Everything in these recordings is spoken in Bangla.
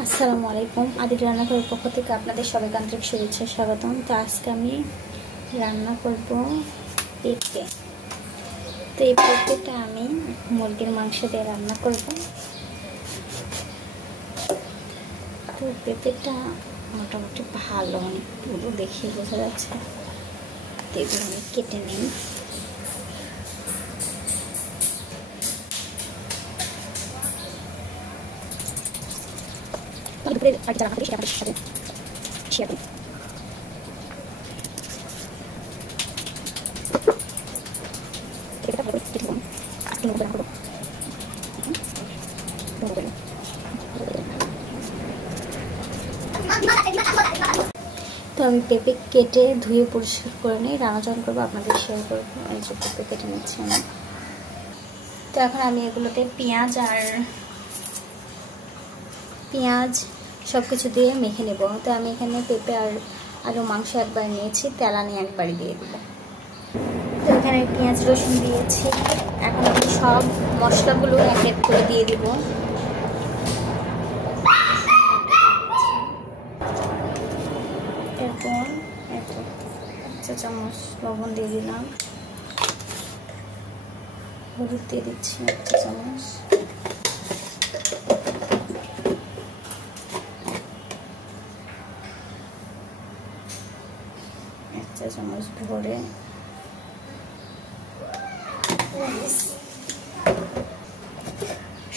আসসালামু আলাইকুম। আদি রান্নাঘরের পক্ষ থেকে আপনাদের সবাইকে আন্তরিক শুভেচ্ছা স্বাগতম। তো আজকে আমি রান্না করব পেঁপে। তো এই পেঁপেটা আমি মুরগির মাংস দিয়ে রান্না করব। তো পেঁপেটা মোটামুটি ভালো, অনেক পুরো দেখে বোঝা যাচ্ছে। তো এগুলো আমি কেটে নিই। শেয়ার করি। তো আমি পেঁপে কেটে ধুয়ে পরিষ্কার করে নিই, রান্না যখন করবো আপনাদের শেয়ার করবো। এই যে পেঁপে কেটে নিচ্ছি আমি। তো এখন আমি এগুলোতে পেঁয়াজ সব কিছু দিয়ে মেখে নেব। তো আমি এখানে পেঁপে আর আলু মাংস একবার নিয়েছি, তেলানি একবারই দিয়ে দেবো। তো এখানে পেঁয়াজ রসুন দিয়েছি। এখন আমি সব মশলাগুলো এক এক করে দিয়ে দিব। এরপর 1 চা চামচ লবণ দিয়ে দিলাম, হলুদ দিয়ে দিচ্ছি 1 চা চামচ, চামচ ভরে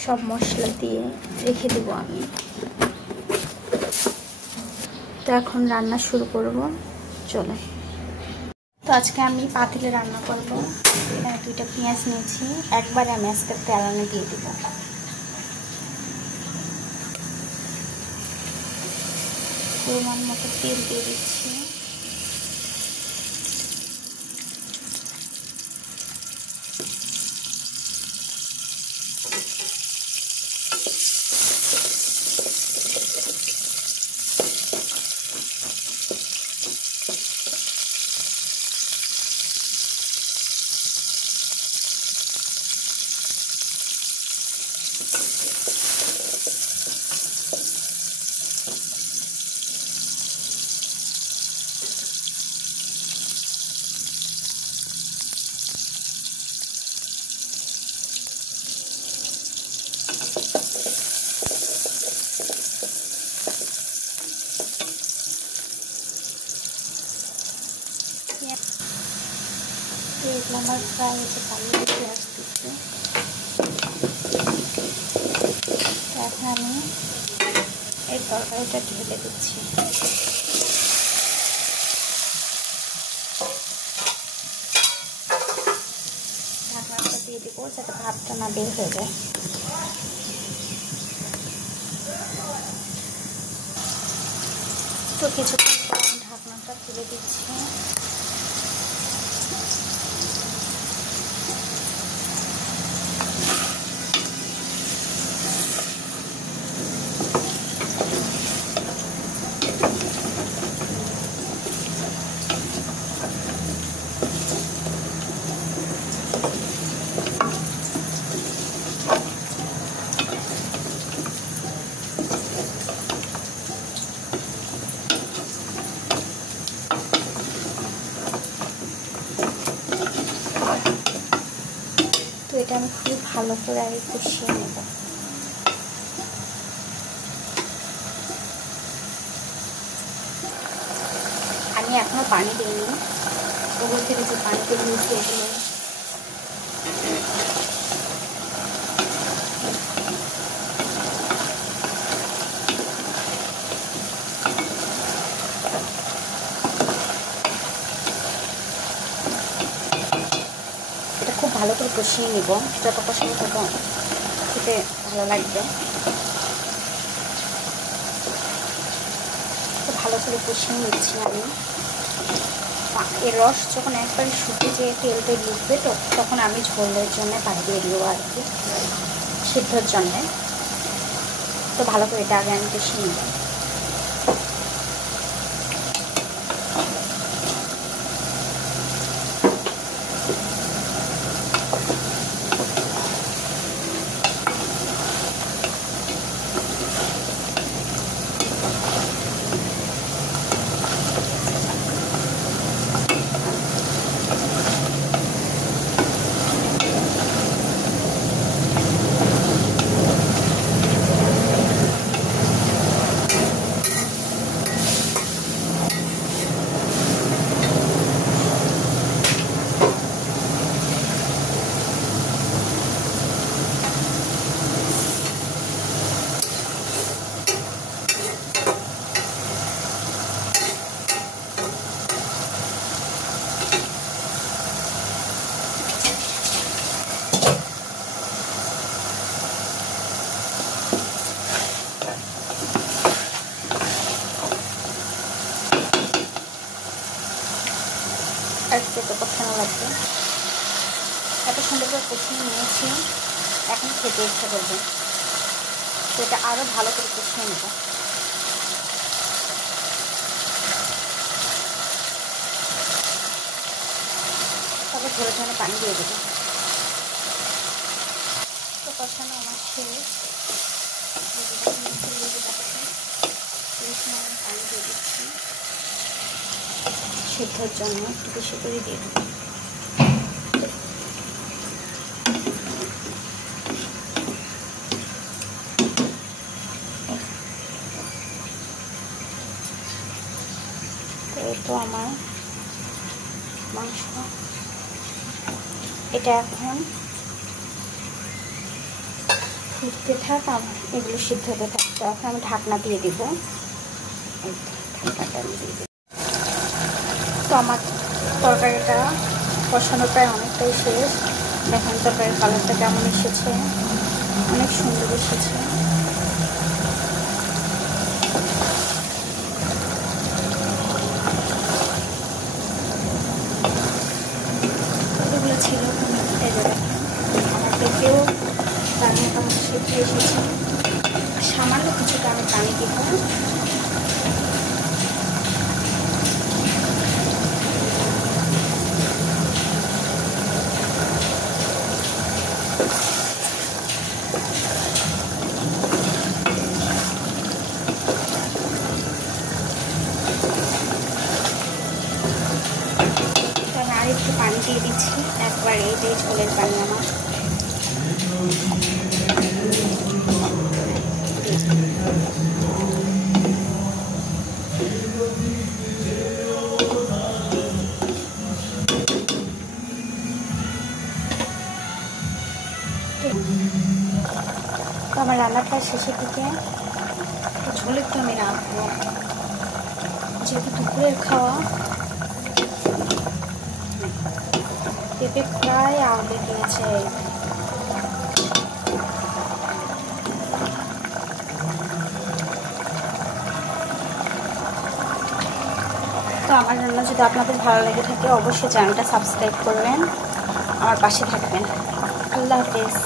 সব মশলা দিয়ে রেখে দেবো আমি। তো এখন রান্না শুরু করব, চলে। তো আজকে আমি পাতিলে রান্না করব। এখানে 2টা পেঁয়াজ নিয়েছি, একবারে আমি আজকে তেলানি দিয়ে দেব। পরিমাণ মতো তেল দিয়ে দিচ্ছি। এগুলো আমার ফ্রাই হচ্ছে, ভালো দেখে আসতেছে। এখন আমি এই তরকারিটা ঢেলে দিচ্ছি। ঢাকনাটা দিয়ে দিব যাতে ভাতটা না বের হয়ে যায়। তো কিছুক্ষণ পর আমি ঢাকনাটা তুলে দিচ্ছি। এটা আমি খুব ভালো করে আগে কষিয়ে নেব। আমি এখনো পানি দিইনি, ওপর থেকে যে পানিতে দিয়েছি এগুলো খুব ভালো করে কষিয়ে নিব। যত কষানো তত খেতে ভালো লাগবে। ভালো করে কষিয়ে নিচ্ছি আমি। এর রস যখন একবারে শুকিয়ে যে তেলটা ডুববে তখন আমি ঝোলের জন্য পানি দিয়ে দিব আর কি, সিদ্ধর জন্যে। তো ভালো করে এটা আগে আমি কষিয়ে নিব। পেঁপে এত সুন্দর করে কষিয়ে নিয়েছি, এখন খেতে ইচ্ছা করবে, তো এটা আরও ভালো করে কষিয়ে নেব। তারপর ঝোলে ঝোলে পানি দিয়ে দেবো। তো কষানো আমার শেষ, পানি দিয়ে দিচ্ছি সিদ্ধর জন্য, একটু বেশি করে দিয়ে দেবো। তো এই তো আমার মাংস, এটা এখন ফুটতে থাক, এগুলো সিদ্ধ হতে থাকছে। এখন আমি ঢাকনা দিয়ে দিব, ঢাকনাটা আমি দিয়ে দিব। তো আমার তরকারিটা কষানো প্রায় অনেকটাই শেষ। দেখেন তরকারির কালারটা কেমন এসেছে, অনেক সুন্দর এসেছে। এগুলো ছিল আমার পেঁপেও তার মোটামুটি সেদ্ধ এসেছে, সামান্য কিছুটা আমি পানি দিব। আর একটু পানি দিয়ে দিচ্ছি একবার, এইটাই ঝোলের পানি আমার। তো আমার রান্নাটা শেষের দিকে, ঝোল একটু আমি রাখবো, যেহেতু দুপুরের খাওয়া। পেঁপে প্রায় আগে গিয়েছে। তো আমার রান্না যদি আপনাদের ভালো লেগে থাকে অবশ্যই চ্যানেলটা সাবস্ক্রাইব করবেন, আমার পাশে থাকবেন। আল্লাহ হাফেজ।